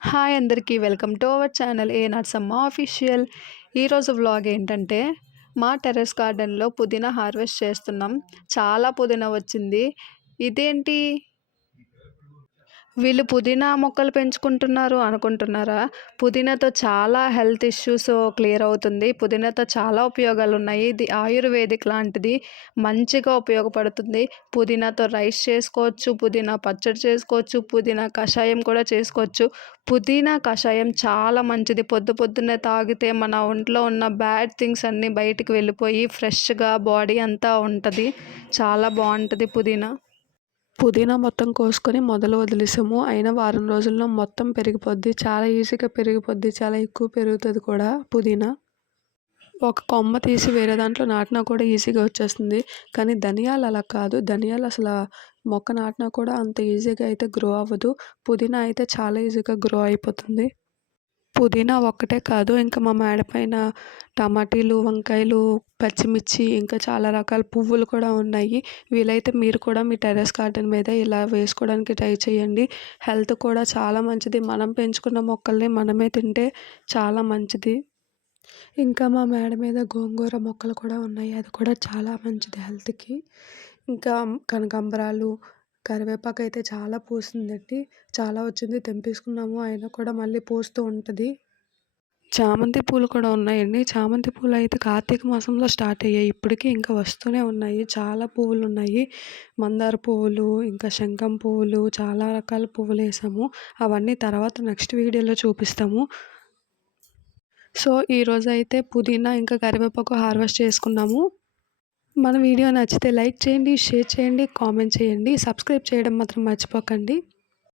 Hi అందరికీ welcome to our channel A Narsamma official. ఈరోజు vlog ఏంటంటే మా టెర్రస్ గార్డెన్లో పుదీనా హార్వెస్ట్ చేస్తున్నాం. చాలా పుదీనా వచ్చింది. ఇదేంటి వీళ్ళు పుదీనా మొక్కలు పెంచుకుంటున్నారు అనుకుంటున్నారా? పుదీనాతో చాలా హెల్త్ ఇష్యూస్ క్లియర్ అవుతుంది. పుదీనాతో చాలా ఉపయోగాలు ఉన్నాయి. ఇది ఆయుర్వేదిక్ లాంటిది, మంచిగా ఉపయోగపడుతుంది. పుదీనాతో రైస్ చేసుకోవచ్చు, పుదీనా పచ్చడి చేసుకోవచ్చు, పుదీనా కషాయం కూడా చేసుకోవచ్చు. పుదీనా కషాయం చాలా మంచిది. పొద్దున్నే తాగితే మన ఒంట్లో ఉన్న బ్యాడ్ థింగ్స్ అన్నీ బయటికి వెళ్ళిపోయి ఫ్రెష్గా బాడీ అంతా ఉంటుంది. చాలా బాగుంటుంది పుదీనా. పుదీనా మొత్తం కోసుకొని మొదలు వదిలేసాము. అయినా వారం రోజుల్లో మొత్తం పెరిగిపోద్ది. చాలా ఈజీగా పెరిగిపోద్ది. చాలా ఎక్కువ పెరుగుతుంది కూడా పుదీనా. ఒక కొమ్మ తీసి వేరే దాంట్లో నాటినా కూడా ఈజీగా వచ్చేస్తుంది. కానీ ధనియాలు అలా కాదు. ధనియాలు అసలు మొక్క నాటినా కూడా అంత ఈజీగా అయితే గ్రో అవ్వదు. పుదీనా అయితే చాలా ఈజీగా గ్రో అయిపోతుంది. పుదీనా ఒక్కటే కాదు, ఇంకా మా మేడ పైన టమాటీలు, వంకాయలు, పచ్చిమిర్చి, ఇంకా చాలా రకాల పువ్వులు కూడా ఉన్నాయి. వీలైతే మీరు కూడా మీ టెర్రస్ గార్డెన్ మీద ఇలా వేసుకోవడానికి ట్రై చేయండి. హెల్త్ కూడా చాలా మంచిది. మనం పెంచుకున్న మొక్కల్ని మనమే తింటే చాలా మంచిది. ఇంకా మా మేడ మీద గోంగూర మొక్కలు కూడా ఉన్నాయి. అది కూడా చాలా మంచిది హెల్త్కి. ఇంకా కనకాంబరాలు, కరివేపాకు అయితే చాలా పూసిందండి. చాలా వచ్చింది, తెంపేసుకున్నాము. అయినా కూడా మళ్ళీ పూస్తూ ఉంటుంది. చామంతి పూలు కూడా ఉన్నాయండి. చామంతి పూలు అయితే కార్తీక మాసంలో స్టార్ట్ అయ్యాయి. ఇప్పటికీ ఇంకా వస్తూనే ఉన్నాయి. చాలా పువ్వులు ఉన్నాయి. మందార పువ్వులు, ఇంకా శంఖం పువ్వులు, చాలా రకాల పువ్వులు వేసాము. అవన్నీ తర్వాత నెక్స్ట్ వీడియోలో చూపిస్తాము. సో ఈరోజు అయితే పుదీనా ఇంకా కరివేపాకు హార్వెస్ట్ చేసుకున్నాము. మన వీడియో నచ్చితే లైక్ చేయండి, షేర్ చేయండి, కామెంట్ చేయండి. సబ్స్క్రైబ్ చేయడం మాత్రం మర్చిపోకండి.